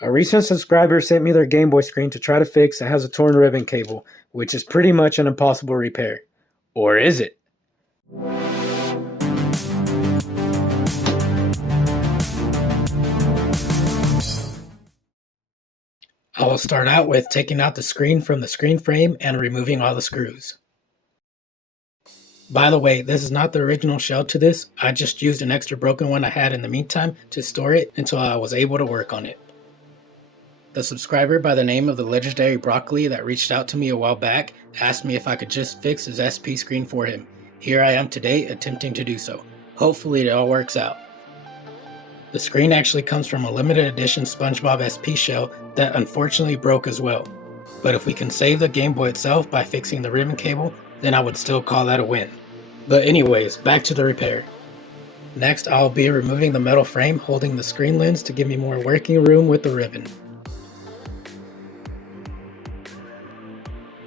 A recent subscriber sent me their Game Boy screen to try to fix it has a torn ribbon cable, which is pretty much an impossible repair. Or is it? I will start out with taking out the screen from the screen frame and removing all the screws. By the way, this is not the original shell to this. I just used an extra broken one I had in the meantime to store it until I was able to work on it. The subscriber by the name of the legendary Broccoli that reached out to me a while back asked me if I could just fix his SP screen for him. Here I am today attempting to do so. Hopefully it all works out. The screen actually comes from a limited edition SpongeBob SP shell that unfortunately broke as well. But if we can save the Game Boy itself by fixing the ribbon cable, then I would still call that a win. But anyways, back to the repair. Next, I'll be removing the metal frame holding the screen lens to give me more working room with the ribbon.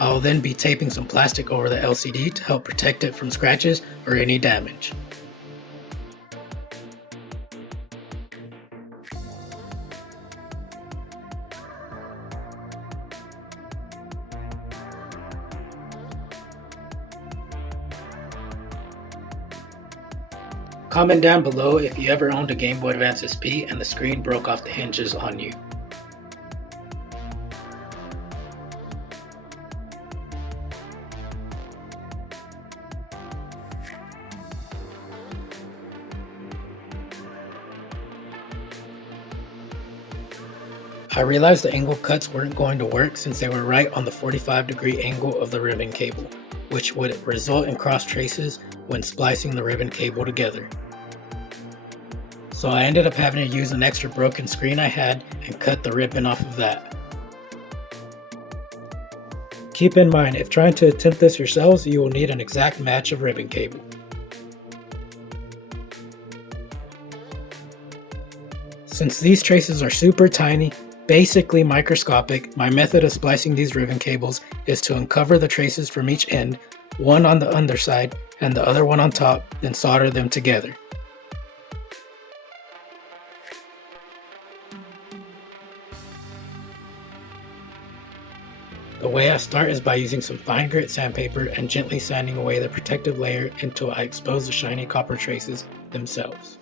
I'll then be taping some plastic over the LCD to help protect it from scratches or any damage. Comment down below if you ever owned a Game Boy Advance SP and the screen broke off the hinges on you. I realized the angle cuts weren't going to work since they were right on the 45-degree angle of the ribbon cable, which would result in cross traces when splicing the ribbon cable together. So I ended up having to use an extra broken screen I had and cut the ribbon off of that. Keep in mind, if trying to attempt this yourselves, you will need an exact match of ribbon cable. Since these traces are super tiny, basically microscopic, my method of splicing these ribbon cables is to uncover the traces from each end, one on the underside and the other one on top, then solder them together. The way I start is by using some fine grit sandpaper and gently sanding away the protective layer until I expose the shiny copper traces themselves.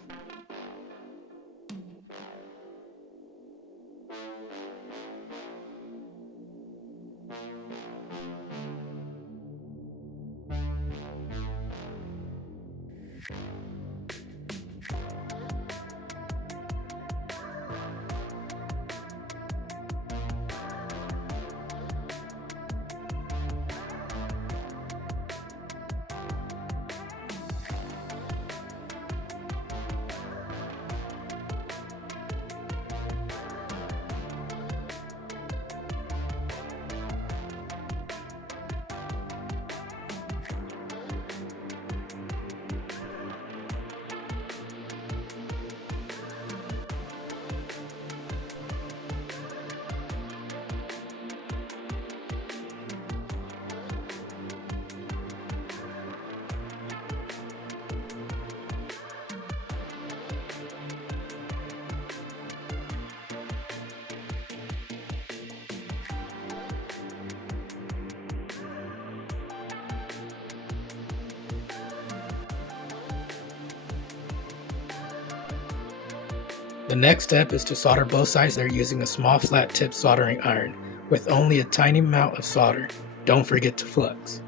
The next step is to solder both sides there using a small flat tip soldering iron with only a tiny amount of solder. Don't forget to flux.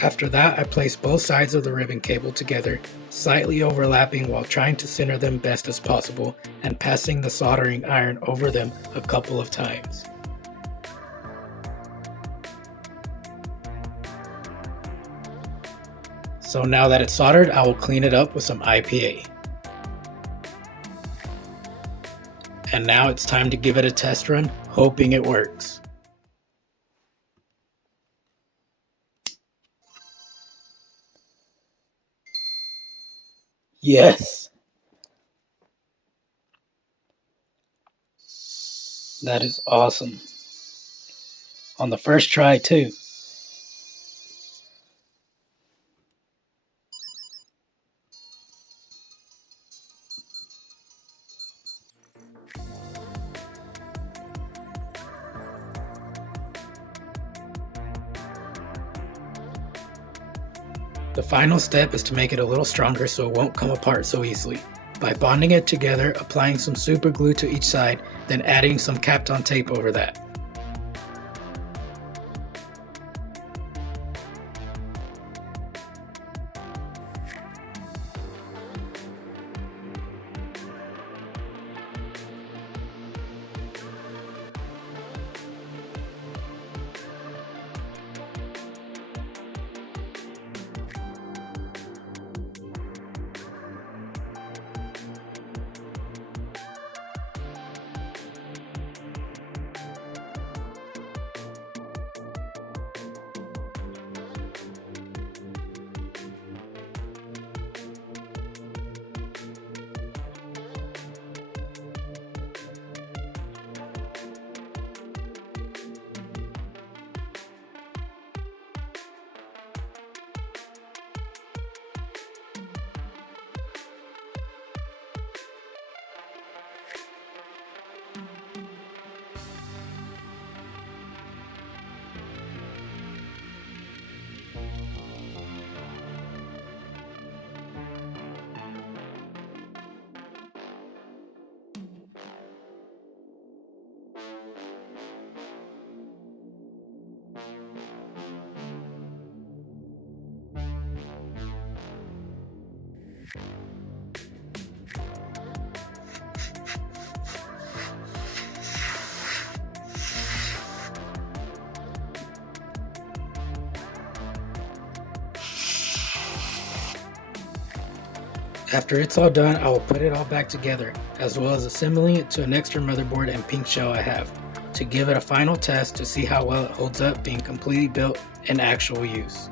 After that, I placed both sides of the ribbon cable together, slightly overlapping while trying to center them best as possible and passing the soldering iron over them a couple of times. So now that it's soldered, I will clean it up with some IPA. And now it's time to give it a test run, hoping it works. Yes! That is awesome. On the first try too. The final step is to make it a little stronger so it won't come apart so easily. By bonding it together, applying some super glue to each side, then adding some Kapton tape over that. After it's all done, I will put it all back together, as well as assembling it to an extra motherboard and pink shell I have, to give it a final test to see how well it holds up being completely built in actual use.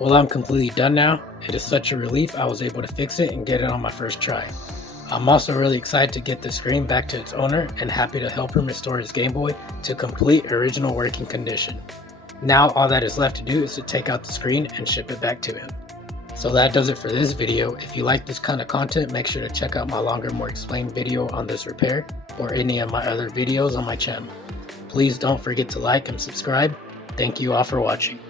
Well, I'm completely done now. It is such a relief I was able to fix it and get it on my first try. I'm also really excited to get the screen back to its owner and happy to help him restore his Game Boy to complete original working condition. Now all that is left to do is to take out the screen and ship it back to him. So that does it for this video. If you like this kind of content, make sure to check out my longer, more explained video on this repair or any of my other videos on my channel. Please don't forget to like and subscribe. Thank you all for watching.